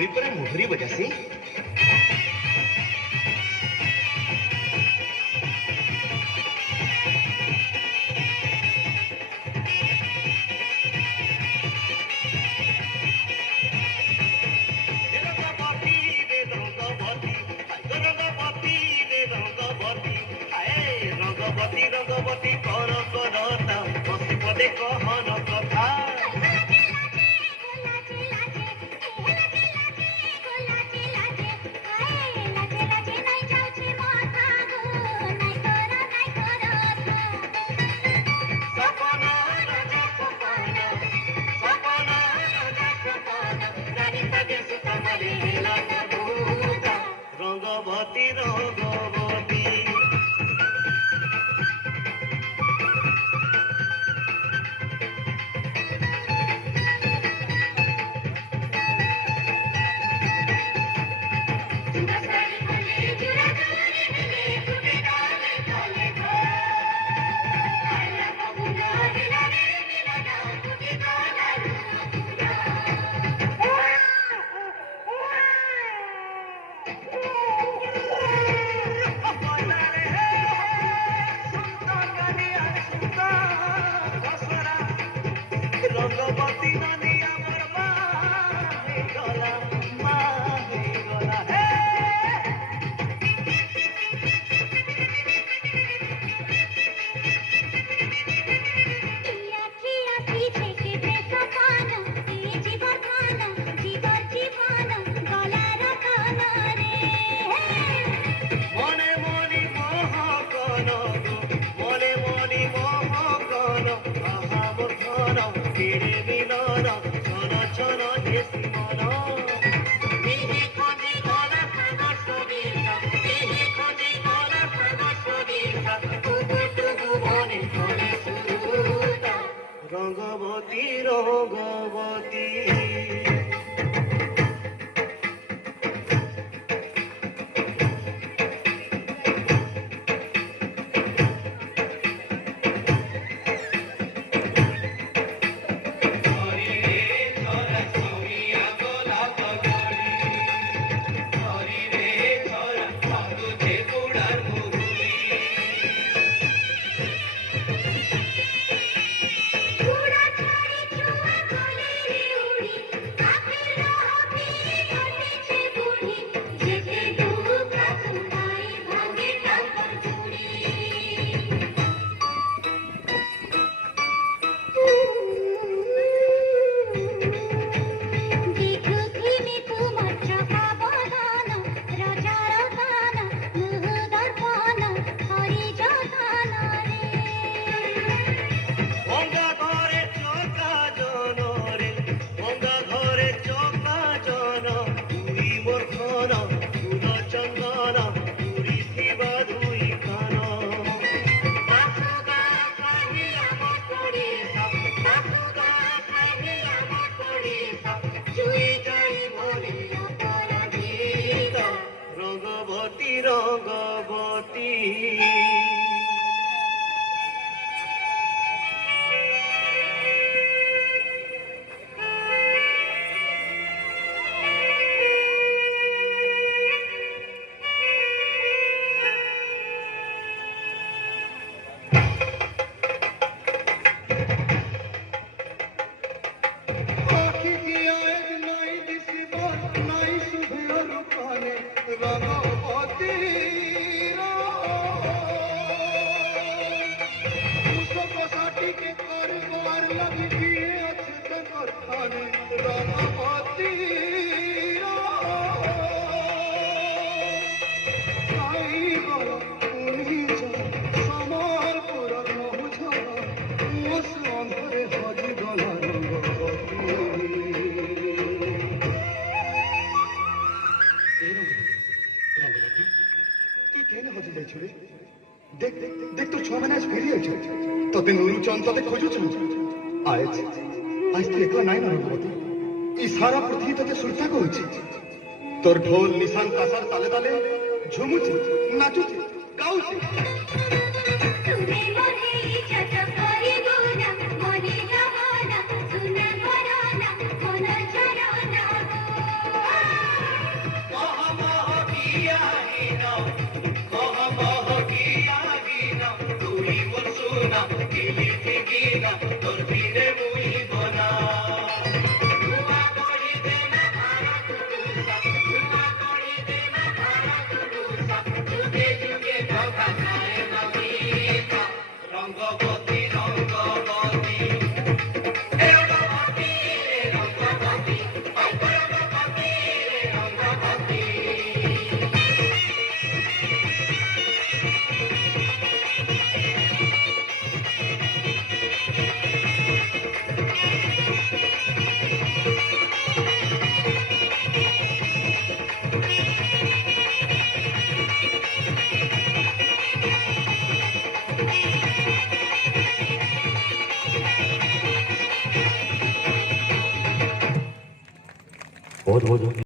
मुई पर मुहरी बजासी रंगवती कर करता बसी पदे कहन कथा रंगवती रंगवती रंगवती ननिया मोर माही गला हे मने मनी मोह कन मने मनी मोह कन आहा मोर धन केड़े मिलन छन छन देसी मन दिही खोजी गला खबर सबिता दिही खोजी गला खबर सबिता टुकु टुकु भने करे सुता रंगवती रंगवती रंगवती रंगवती देख देख तो छुआ मैंने आज फेरी आई तते नुरुचन तते खोजुचन आज आज तू एकला नाई ना रंगवती ई सारा पृथ्वी तते सुरता कहूची तोर ढोल निशान तासार ताले ताले झुमुची नाचुची गाउची बहुत बहुत